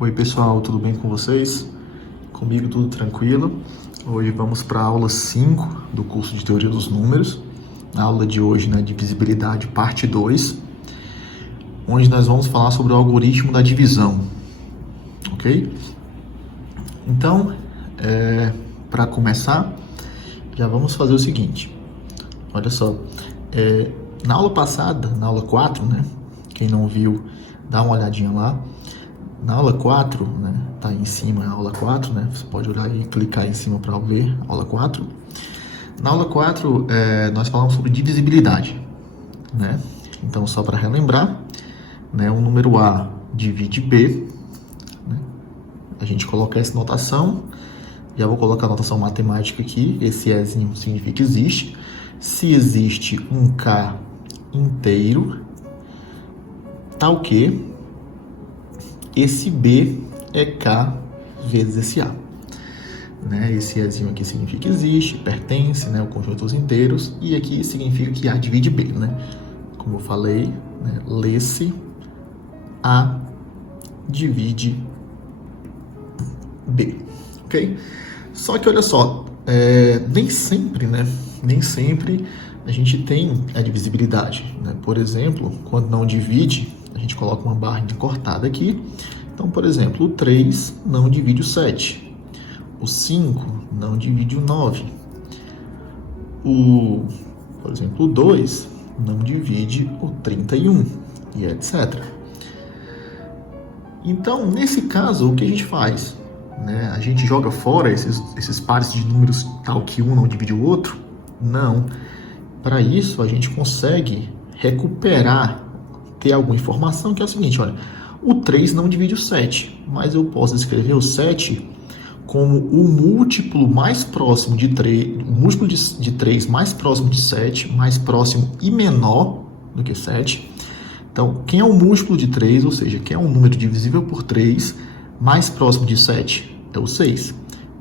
Oi pessoal, tudo bem com vocês? Comigo tudo tranquilo. Hoje vamos para a aula 5 do curso de Teoria dos Números. Na aula de hoje, na divisibilidade, parte 2, onde nós vamos falar sobre o algoritmo da divisão, ok? Então, para começar, já vamos fazer o seguinte. Olha só, na aula passada, na aula 4, né? Quem não viu, dá uma olhadinha lá. Na aula 4, né, tá aí em cima a aula 4, né, você pode olhar e clicar em cima para ver a aula 4. Na aula 4, nós falamos sobre divisibilidade, né? Então, só para relembrar, né, o número A divide B, né? A gente coloca essa notação, já vou colocar a notação matemática aqui, esse Ezinho significa existe. Se existe um K inteiro, tal que esse B é K vezes esse A. Né? Esse Ezinho aqui significa existe, pertence, né? O conjunto dos inteiros, e aqui significa que A divide B. Né? Como eu falei, né? Lê-se A divide B. Ok? Só que olha só, nem sempre, né? Nem sempre a gente tem a divisibilidade. Né? Por exemplo, quando não divide, a gente coloca uma barrinha cortada aqui. Então, por exemplo, o 3 não divide o 7. O 5 não divide o 9. Por exemplo, o 2 não divide o 31, e etc. Então, nesse caso, o que a gente faz? Né? A gente joga fora esses pares de números tal que um não divide o outro? Não. Para isso, a gente consegue recuperar, ter alguma informação que é o seguinte, olha, o 3 não divide o 7, mas eu posso escrever o 7 como o múltiplo mais próximo de 3, o múltiplo de 3 mais próximo de 7, mais próximo e menor do que 7. Então, quem é o múltiplo de 3, ou seja, quem é um número divisível por 3, mais próximo de 7? É o 6.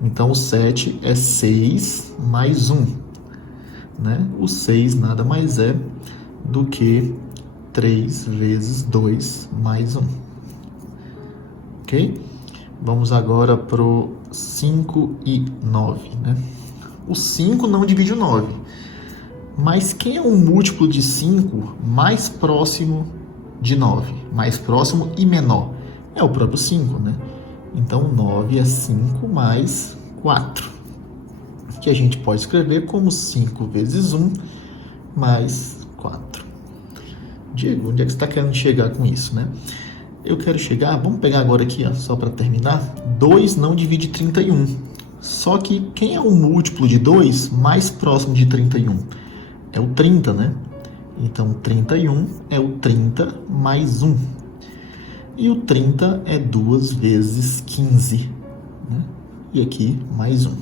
Então, o 7 é 6 mais 1. Né? O 6 nada mais é do que 3 vezes 2 mais 1. Ok? Vamos agora para o 5 e 9. Né? O 5 não divide o 9. Mas quem é o múltiplo de 5 mais próximo de 9? Mais próximo e menor? É o próprio 5, né? Então, 9 é 5 mais 4. Que a gente pode escrever como 5 vezes 1 mais 4. Diego, onde é que você está querendo chegar com isso, né? Eu quero chegar, vamos pegar agora aqui, ó, só para terminar, 2 não divide 31. Só que quem é o múltiplo de 2 mais próximo de 31? É o 30, né? Então, 31 é o 30 mais 1. E o 30 é 2 vezes 15, né? E aqui, mais 1.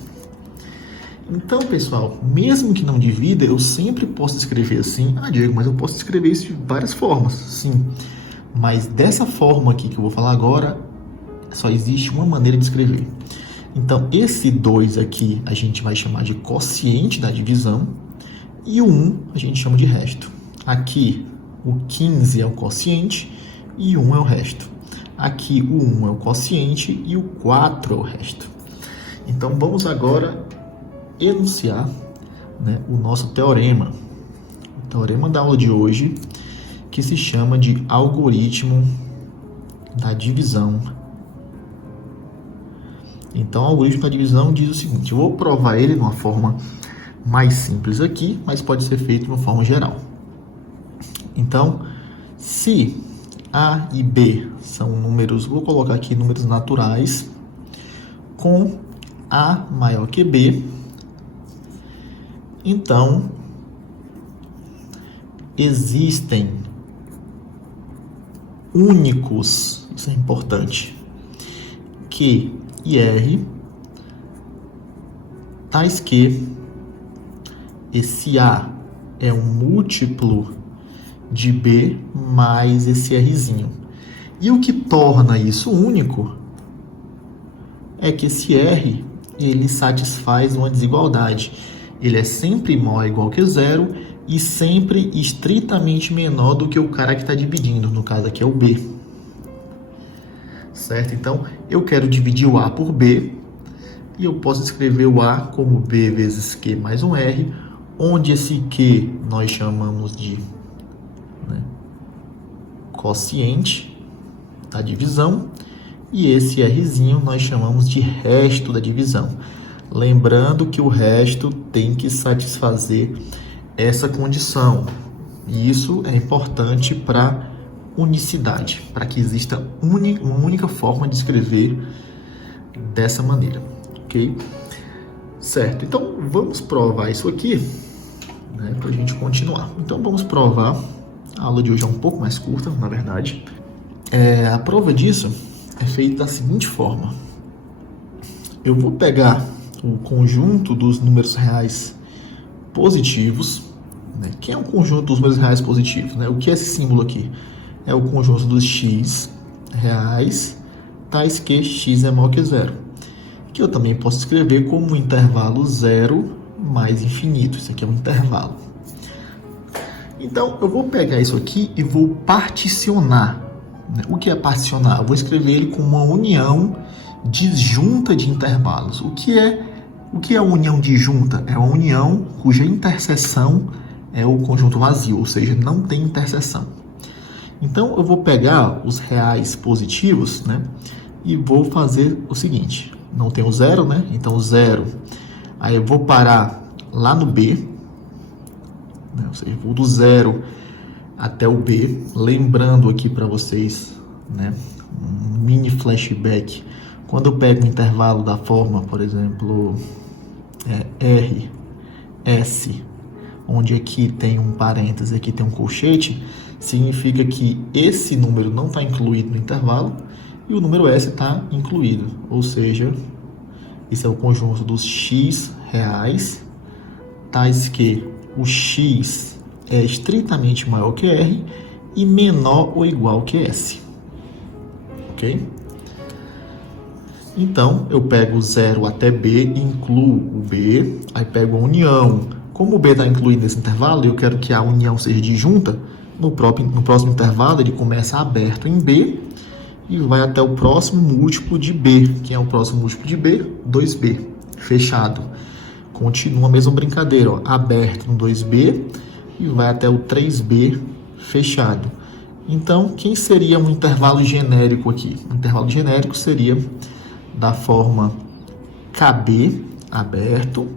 Então, pessoal, mesmo que não divida, eu sempre posso escrever assim. Ah, Diego, mas eu posso escrever isso de várias formas. Sim, mas dessa forma aqui que eu vou falar agora, só existe uma maneira de escrever. Então, esse 2 aqui a gente vai chamar de quociente da divisão e o 1 a gente chama de resto. Aqui, o 15 é o quociente e o 1 é o resto. Aqui, o 1 é o quociente e o 4 é o resto. Então, vamos agora enunciar, né, o nosso teorema. O teorema da aula de hoje, que se chama de algoritmo da divisão. Então, o algoritmo da divisão diz o seguinte, eu vou provar ele de uma forma mais simples aqui, mas pode ser feito de uma forma geral. Então, se A e B são números, vou colocar aqui números naturais, com A maior que B, então, existem únicos, isso é importante, Q e R, tais que esse A é um múltiplo de B mais esse Rzinho. E o que torna isso único é que esse R, ele satisfaz uma desigualdade. Ele é sempre maior ou igual que zero e sempre estritamente menor do que o cara que está dividindo, no caso aqui é o B. certo? Então, eu quero dividir o A por B, e eu posso escrever o A como B vezes Q mais um R, onde esse Q nós chamamos de, né, quociente da divisão, e esse Rzinho nós chamamos de resto da divisão. Lembrando que o resto tem que satisfazer essa condição. E isso é importante para unicidade, para que exista uma única forma de escrever dessa maneira, ok? Certo, então vamos provar isso aqui, né, para a gente continuar. Então vamos provar. A aula de hoje é um pouco mais curta, na verdade. A prova disso é feita da seguinte forma. Eu vou pegar o conjunto dos números reais positivos, né? Que é um conjunto dos números reais positivos, né? O que é esse símbolo aqui? É o conjunto dos x reais, tais que x é maior que zero. Que eu também posso escrever como um intervalo zero mais infinito. Isso aqui é um intervalo. Então, eu vou pegar isso aqui e vou particionar. O que é particionar? Eu vou escrever ele com uma união disjunta de intervalos. O que é a união disjunta? É uma união cuja interseção é o conjunto vazio, ou seja, não tem interseção. Então, eu vou pegar os reais positivos, né, e vou fazer o seguinte. Não tem o zero, né? Então, zero. Aí eu vou parar lá no B, né? Ou seja, vou do zero até o B. Lembrando aqui para vocês, né, um mini flashback. Quando eu pego um intervalo da forma, por exemplo, R, S, onde aqui tem um parêntese, aqui tem um colchete, significa que esse número não está incluído no intervalo e o número S está incluído. Ou seja, esse é o conjunto dos x reais, tais que o x é estritamente maior que R e menor ou igual que S. Ok? Então, eu pego 0 até B, incluo o B, aí pego a união. Como o B está incluído nesse intervalo e eu quero que a união seja disjunta, no próximo intervalo ele começa aberto em B e vai até o próximo múltiplo de B. Quem é o próximo múltiplo de B? 2B, fechado. Continua a mesma brincadeira, ó, aberto no 2B e vai até o 3B, fechado. Então, quem seria um intervalo genérico aqui? O intervalo genérico seria da forma KB, aberto,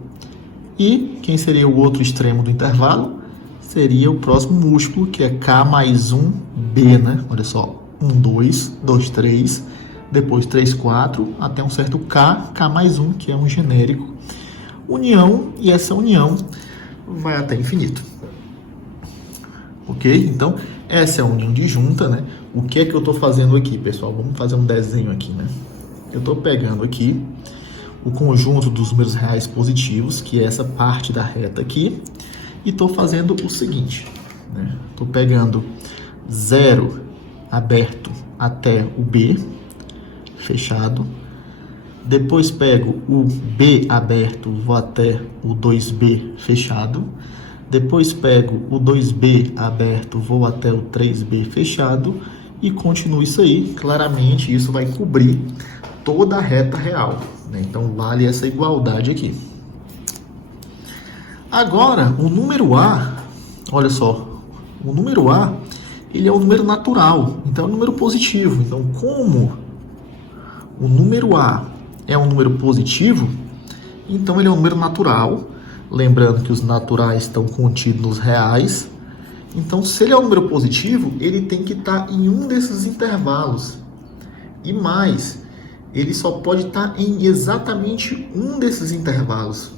e quem seria o outro extremo do intervalo? Seria o próximo múltiplo, que é K mais 1B, né? Olha só, 1, 2, 2, 3, depois 3, 4, até um certo K, K mais 1, que é um genérico. União, e essa união vai até infinito. Ok? Então, essa é a união disjunta, né? O que é que eu estou fazendo aqui, pessoal? Vamos fazer um desenho aqui, né? Eu estou pegando aqui o conjunto dos números reais positivos, que é essa parte da reta aqui, e estou fazendo o seguinte, né? Estou pegando 0 aberto até o B, fechado. Depois pego o B aberto, vou até o 2B, fechado. Depois pego o 2B aberto, vou até o 3B, fechado. E continuo isso aí. Claramente, isso vai cobrir toda a reta real, né? Então, vale essa igualdade aqui. Agora, o número A, olha só, o número A, ele é um número natural, então é um número positivo. Então, como o número A é um número positivo, então ele é um número natural. Lembrando que os naturais estão contidos nos reais. Então, se ele é um número positivo, ele tem que estar em um desses intervalos. E mais, ele só pode estar em exatamente um desses intervalos.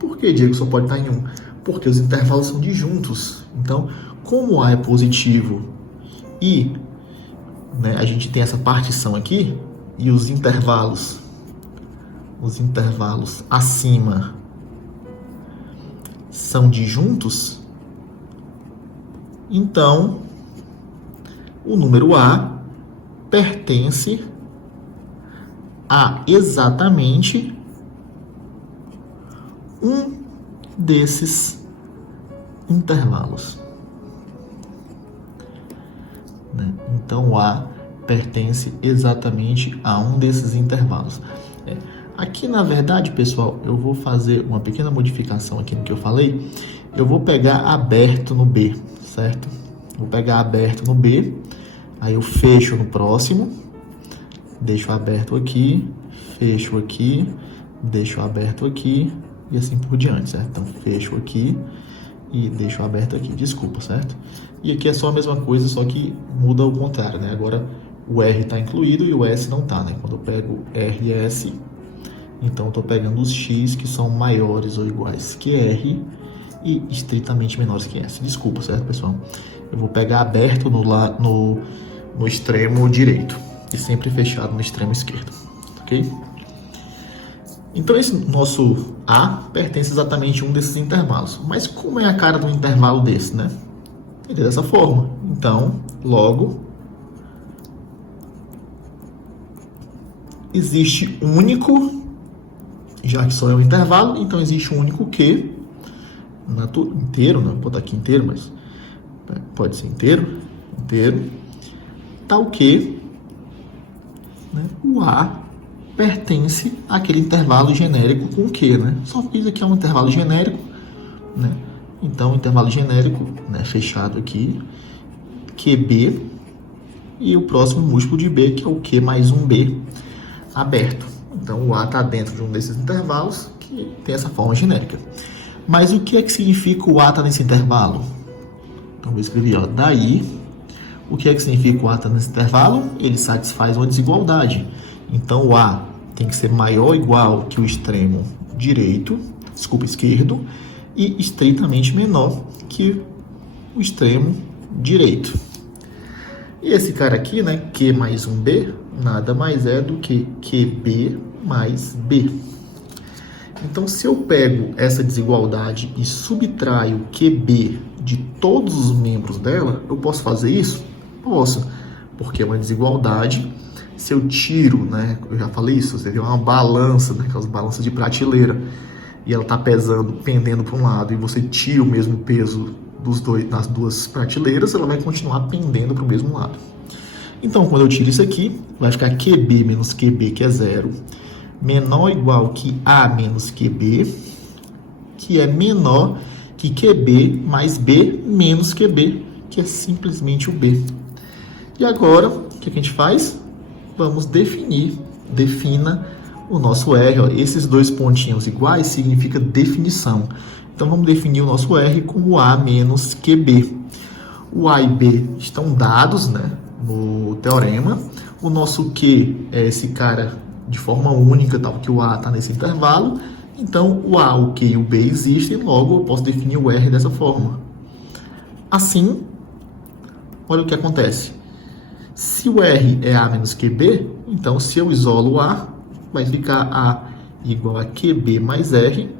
Por que, Diego, só pode estar em um? Porque os intervalos são disjuntos. Então, como A é positivo e, né, a gente tem essa partição aqui, e os intervalos acima são disjuntos, então o número A pertence a exatamente um desses intervalos, né? Então o A pertence exatamente a um desses intervalos. Aqui, na verdade, pessoal, eu vou fazer uma pequena modificação aqui no que eu falei. Eu vou pegar aberto no B, certo? Vou pegar aberto no B, aí eu fecho no próximo, deixo aberto aqui, fecho aqui, deixo aberto aqui e assim por diante, certo? Então, fecho aqui e deixo aberto aqui, desculpa, certo? E aqui é só a mesma coisa, só que muda o contrário, né? Agora o R está incluído e o S não está, né? Quando eu pego R e S, então eu estou pegando os X que são maiores ou iguais que R e estritamente menores que S. Desculpa, certo, pessoal? Eu vou pegar aberto no extremo direito e sempre fechado no extremo esquerdo, ok? Então esse nosso A pertence exatamente a um desses intervalos. Mas como é a cara do intervalo desse, né? Ele é dessa forma. Então, logo, existe um único, já que só é um intervalo, então existe um único Q inteiro, não vou botar aqui inteiro, mas pode ser inteiro, tal que, né, o A pertence àquele intervalo genérico com Q, né? Só que isso aqui é um intervalo genérico, né? Então, intervalo genérico, né, fechado aqui, QB, e o próximo múltiplo de B, que é o Q mais 1B aberto. Então, o A está dentro de um desses intervalos que tem essa forma genérica. Mas o que é que significa o A estar nesse intervalo? Então, eu escrevi, ó, daí, o que é que significa o A estar nesse intervalo? Ele satisfaz uma desigualdade. Então, o A tem que ser maior ou igual que o extremo esquerdo, e estritamente menor que o extremo direito. E esse cara aqui, né, Q mais 1B, nada mais é do que QB mais B. Então, se eu pego essa desigualdade e subtraio QB de todos os membros dela, eu posso fazer isso? Posso, porque é uma desigualdade. Se eu tiro, né, eu já falei isso, você tem uma balança, né, aquelas balanças de prateleira, e ela está pendendo para um lado, e você tira o mesmo peso das duas prateleiras, ela vai continuar pendendo para o mesmo lado. Então, quando eu tiro isso aqui, vai ficar QB menos QB, que é 0, menor ou igual que A menos QB, que é menor que QB mais B menos QB, que é simplesmente o B. E agora, o que a gente faz? Vamos defina o nosso R. Ó. Esses dois pontinhos iguais significa definição. Então, vamos definir o nosso R como A menos QB. O A e B estão dados, né, no teorema. O nosso Q é esse cara de forma única, tal que o A está nesse intervalo. Então, o A, o Q e o B existem, logo eu posso definir o R dessa forma. Assim, olha o que acontece. Se o R é A menos QB, então se eu isolo o A, vai ficar A igual a QB mais R.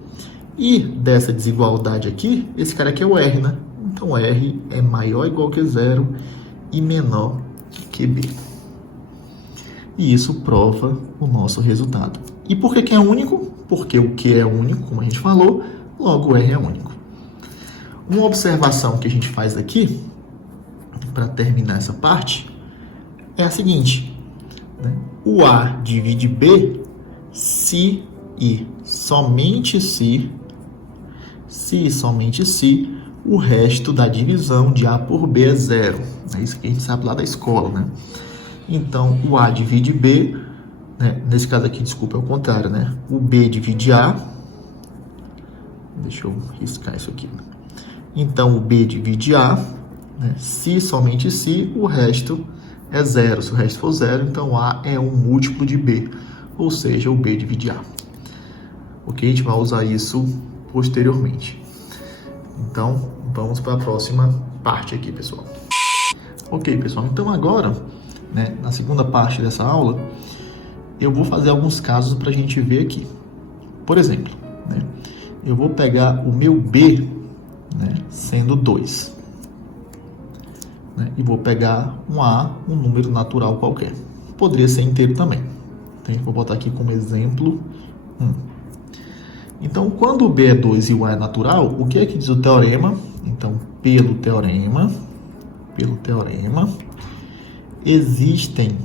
E dessa desigualdade aqui, esse cara aqui é o R, né? Então R é maior ou igual que 0 e menor que QB. E isso prova o nosso resultado. E por que é único? Porque o Q é único, como a gente falou, logo o R é único. Uma observação que a gente faz aqui, para terminar essa parte, é a seguinte, né? O A divide B se e somente se o resto da divisão de A por B é 0. É isso que a gente sabe lá da escola, né? Então, o A divide B, né? Nesse caso aqui, desculpa, é o contrário, né? O B divide A. Deixa eu riscar isso aqui. Então, o B divide A, né? Se, somente se, o resto é 0. Se o resto for 0, então A é um múltiplo de B, ou seja, o B divide A. Ok? A gente vai usar isso posteriormente. Então, vamos para a próxima parte aqui, pessoal. Ok, pessoal. Então, agora, né, na segunda parte dessa aula, eu vou fazer alguns casos para a gente ver aqui. Por exemplo, né, eu vou pegar o meu B, né, sendo 2. Né, e vou pegar um A, um número natural qualquer. Poderia ser inteiro também. Então, vou botar aqui como exemplo 1. Então, quando o B é 2 e o A é natural, o que é que diz o teorema? Então, pelo teorema, existem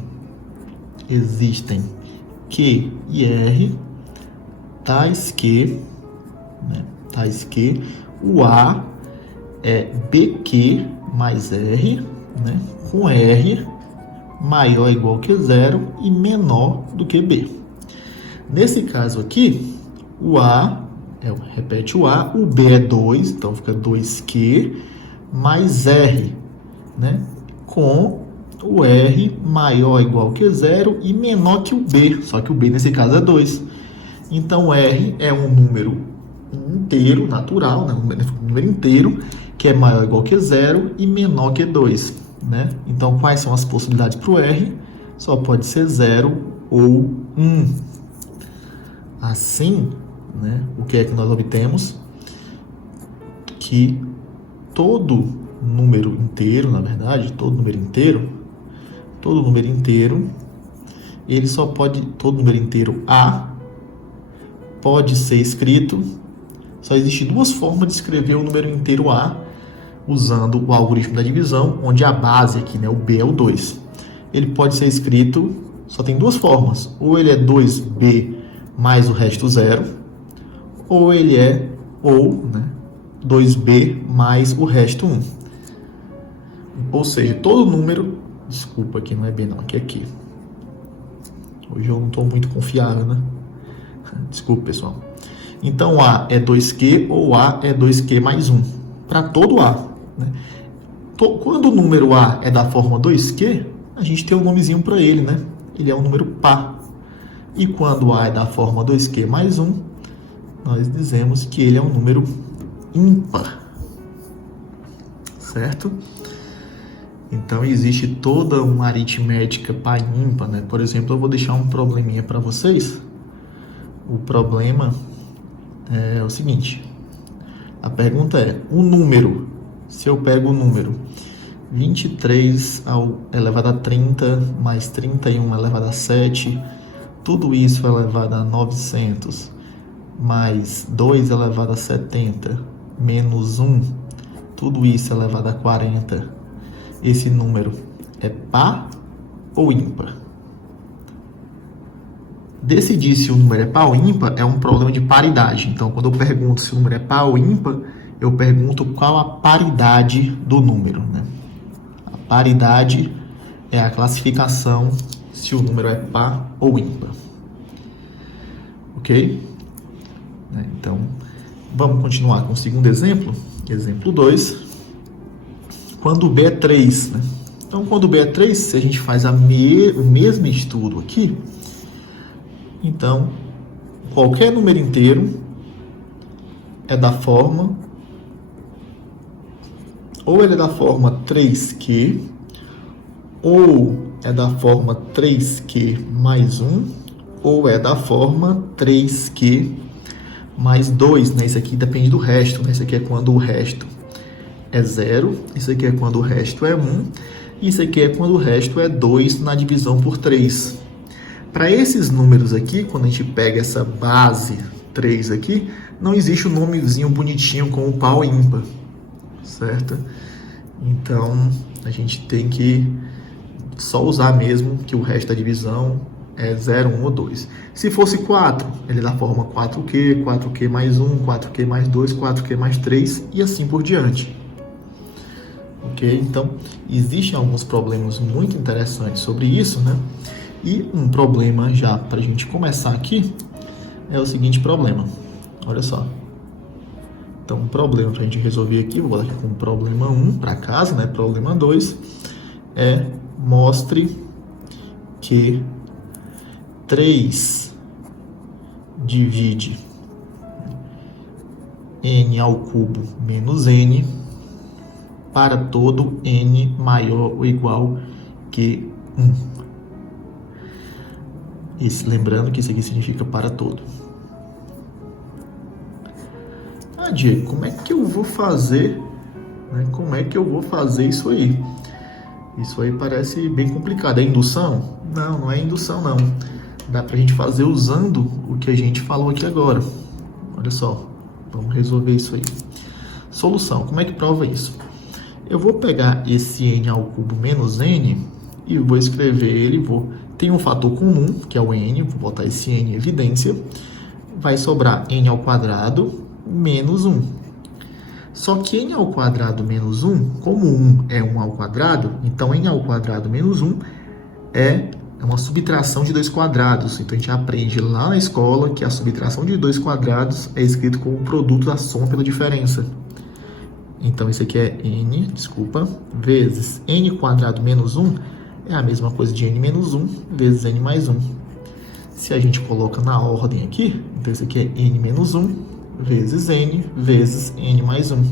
Q e R, tais que o A é BQ mais R, né, com R maior ou igual que 0 e menor do que B. Nesse caso aqui, o A, repete o A, o B é 2, então fica 2Q mais R, né, com o R maior ou igual que 0 e menor que o B, só que o B nesse caso é 2. Então, R é um número inteiro, natural, né? Um número inteiro, que é maior ou igual que 0 e menor que 2. Né? Então, quais são as possibilidades para o R? Só pode ser 0 ou 1. Assim, né, o que é que nós obtemos? Que todo número inteiro, na verdade, todo número inteiro, ele só pode, todo número inteiro A pode ser escrito, só existe duas formas de escrever o número inteiro A usando o algoritmo da divisão, onde a base aqui, né, o B é o 2. Ele pode ser escrito, só tem duas formas, ou ele é 2B mais o resto 0, ou ele é 2B mais o resto 1. Ou seja, todo número, desculpa, aqui não é B não, aqui é Q. Hoje eu não estou muito confiável, né? Desculpa, pessoal. Então, A é 2Q ou A é 2Q mais 1. Para todo A. Né? Quando o número A é da forma 2Q, a gente tem um nomezinho para ele, né? Ele é um número par. E quando A é da forma 2Q mais 1, nós dizemos que ele é um número ímpar. Certo? Então, existe toda uma aritmética par e ímpar, né? Por exemplo, eu vou deixar um probleminha para vocês. O problema é o seguinte. A pergunta é, o número, se eu pego o número 23 elevado a 30 mais 31 elevado a 7, tudo isso elevado a 900 mais 2 elevado a 70 menos 1, tudo isso elevado a 40, esse número é par ou ímpar? Decidir se o número é par ou ímpar é um problema de paridade. Então, quando eu pergunto se o número é par ou ímpar, eu pergunto qual a paridade do número. Né? A paridade é a classificação se o número é par ou ímpar. Ok? Então, vamos continuar com o segundo exemplo. Exemplo 2. Quando o B é 3. Né? Então, quando o B é 3, se a gente faz o mesmo estudo aqui, então, qualquer número inteiro é da forma, ou ele é da forma 3Q, ou é da forma 3Q mais 1, ou é da forma 3Q mais 2. Né? Isso aqui depende do resto. Né? Isso aqui é quando o resto é 0, isso aqui é quando o resto é 1, e isso aqui é quando o resto é 2 na divisão por 3. Para esses números aqui, quando a gente pega essa base 3 aqui, não existe um nomezinho bonitinho com o par ou ímpar, certo? Então, a gente tem que só usar mesmo que o resto da divisão é 0, 1 ou 2. Se fosse 4, ele é da forma 4Q, 4Q mais 1, 4Q mais 2, 4Q mais 3 e assim por diante. Ok? Então, existem alguns problemas muito interessantes sobre isso, né? E um problema já para a gente começar aqui é o seguinte problema. Olha só. Então, um problema para a gente resolver aqui, vou botar aqui como problema 1 para casa, né? Problema 2 é mostre que 3 divide n ao cubo menos n para todo n maior ou igual que 1. Lembrando que isso aqui significa para todo. Ah, Diego, como é que eu vou fazer? Né? Como é que eu vou fazer isso aí? Isso aí parece bem complicado. É indução? Não, não é indução não. Dá pra gente fazer usando o que a gente falou aqui agora. Olha só, vamos resolver isso aí. Solução, como é que prova isso? Eu vou pegar esse n ao cubo menos n e vou escrever ele, tem um fator comum, que é o n, vou botar esse n em evidência, vai sobrar n ao quadrado menos 1. Só que n ao quadrado menos 1, como 1 é 1 ao quadrado, então n ao quadrado menos 1 é uma subtração de 2 quadrados. Então a gente aprende lá na escola que a subtração de 2 quadrados é escrito como o produto da soma pela diferença. Então isso aqui é n, vezes n quadrado menos 1 é a mesma coisa de n menos 1 vezes n mais 1. Se a gente coloca na ordem aqui, então isso aqui é n menos 1 vezes n mais 1.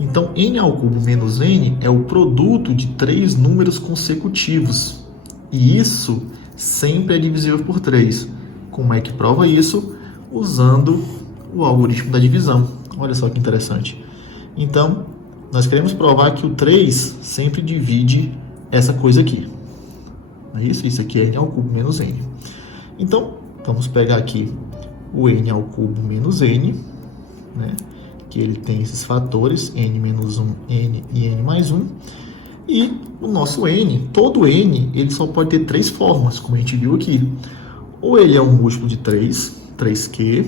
Então, n ao cubo menos n é o produto de 3 números consecutivos. E isso sempre é divisível por 3. Como é que prova isso? Usando o algoritmo da divisão. Olha só que interessante. Então, nós queremos provar que o 3 sempre divide essa coisa aqui. Não é isso? Isso aqui é n ao cubo menos n. Então, vamos pegar aqui o n ao cubo menos n, né? Que ele tem esses fatores, n menos 1, n e n mais 1. E o nosso n, todo n, ele só pode ter 3 formas, como a gente viu aqui. Ou ele é um múltiplo de 3, 3q,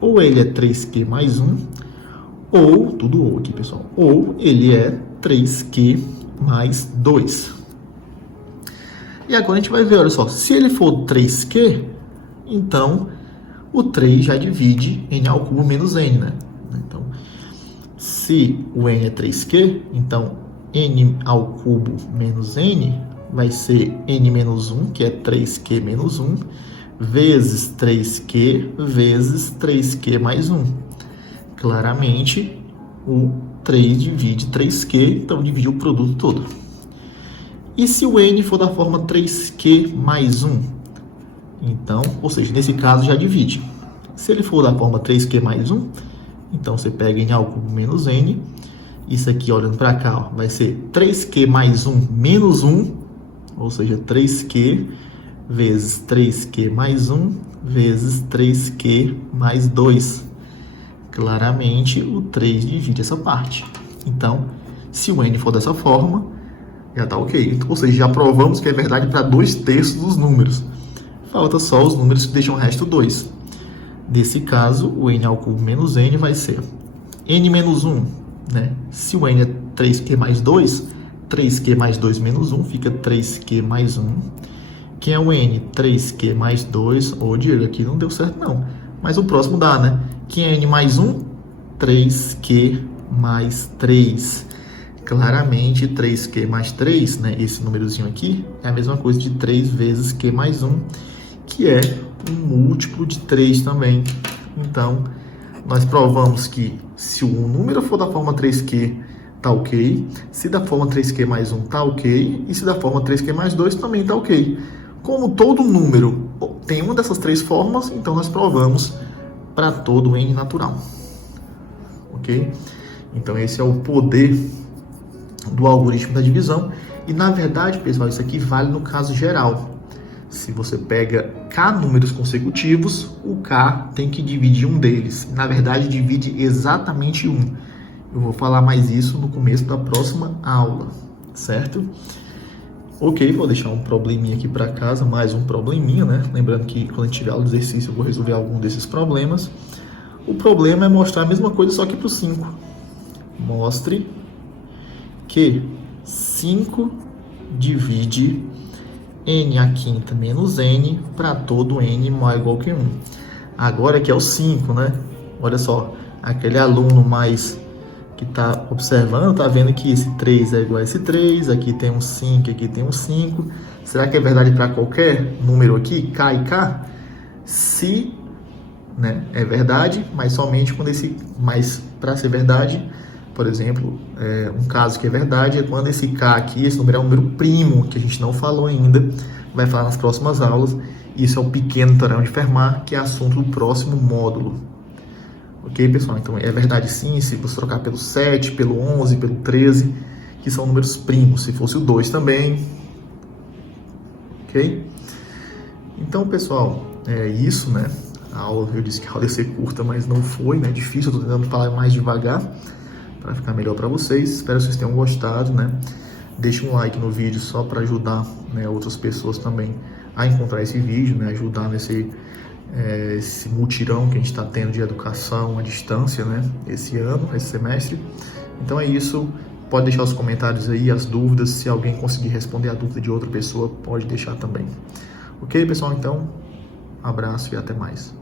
ou ele é 3q mais 1, ou, tudo ou aqui, pessoal, ou ele é 3q mais 2. E agora a gente vai ver, olha só, se ele for 3q, então o 3 já divide n ao cubo menos n, né? Então, se o n é 3q, então n ao cubo menos n vai ser n menos 1, que é 3q menos 1, vezes 3q vezes 3q mais 1. Claramente, o 3 divide 3q, então divide o produto todo. E se o n for da forma 3q mais 1? Então, ou seja, nesse caso já divide. Se ele for da forma 3q mais 1, então você pega n ao cubo menos n. Isso aqui, olhando para cá, ó, vai ser 3q mais 1 menos 1, ou seja, 3q vezes 3q mais 1 vezes 3q mais 2. Claramente, o 3 divide essa parte. Então, se o n for dessa forma, já está ok. Ou seja, já provamos que é verdade para 2/3 dos números. Falta só os números que deixam o resto 2. Nesse caso, o n ao cubo menos n vai ser n menos 1, né? Se o n é 3q mais 2, 3q mais 2 menos 1 fica 3q mais 1. Quem é o n? 3q mais 2. Ô, Diego, aqui não deu certo não. Mas o próximo dá, né? Quem é n mais 1? 3q mais 3. Claramente, 3q mais 3, né? Esse númerozinho aqui é a mesma coisa de 3 vezes q mais 1, que é um múltiplo de 3 também. Então, nós provamos que se o número for da forma 3q, tá ok. Se da forma 3q mais 1, tá ok. E se da forma 3q mais 2, também tá ok. Como todo número tem uma dessas 3 formas, então nós provamos para todo n natural. Ok? Então, esse é o poder do algoritmo da divisão. E, na verdade, pessoal, isso aqui vale no caso geral. Se você pega k números consecutivos, o k tem que dividir um deles. Na verdade, divide exatamente um. Eu vou falar mais isso no começo da próxima aula, certo? Ok, vou deixar um probleminha aqui para casa, mais um probleminha, né? Lembrando que quando a gente tiver aula de exercício, eu vou resolver algum desses problemas. O problema é mostrar a mesma coisa, só que para o 5. Mostre que 5 divide n à quinta menos n para todo n maior ou igual que 1. Agora que é o 5, né? Olha só, aquele aluno mais que está observando, está vendo que esse 3 é igual a esse 3, aqui tem um 5, aqui tem um 5. Será que é verdade para qualquer número aqui, k e k? Se, né, é verdade, mas somente quando esse, mas para ser verdade, por exemplo, um caso que é verdade é quando esse k aqui, esse número é um número primo, que a gente não falou ainda, vai falar nas próximas aulas. Isso é o pequeno teorema de Fermat, que é assunto do próximo módulo. Ok, pessoal? Então, é verdade sim, se você trocar pelo 7, pelo 11, pelo 13, que são números primos. Se fosse o 2 também. Ok? Então, pessoal, é isso, né? A aula, eu disse que a aula ia ser curta, mas não foi, né? Difícil, eu estou tentando falar mais devagar para ficar melhor para vocês. Espero que vocês tenham gostado, né? Deixe um like no vídeo só para ajudar, né, outras pessoas também a encontrar esse vídeo, né, ajudar nesse esse mutirão que a gente está tendo de educação à distância, né, esse ano, esse semestre. Então é isso. Pode deixar os comentários aí, as dúvidas. Se alguém conseguir responder a dúvida de outra pessoa, pode deixar também. Ok, pessoal? Então, abraço e até mais.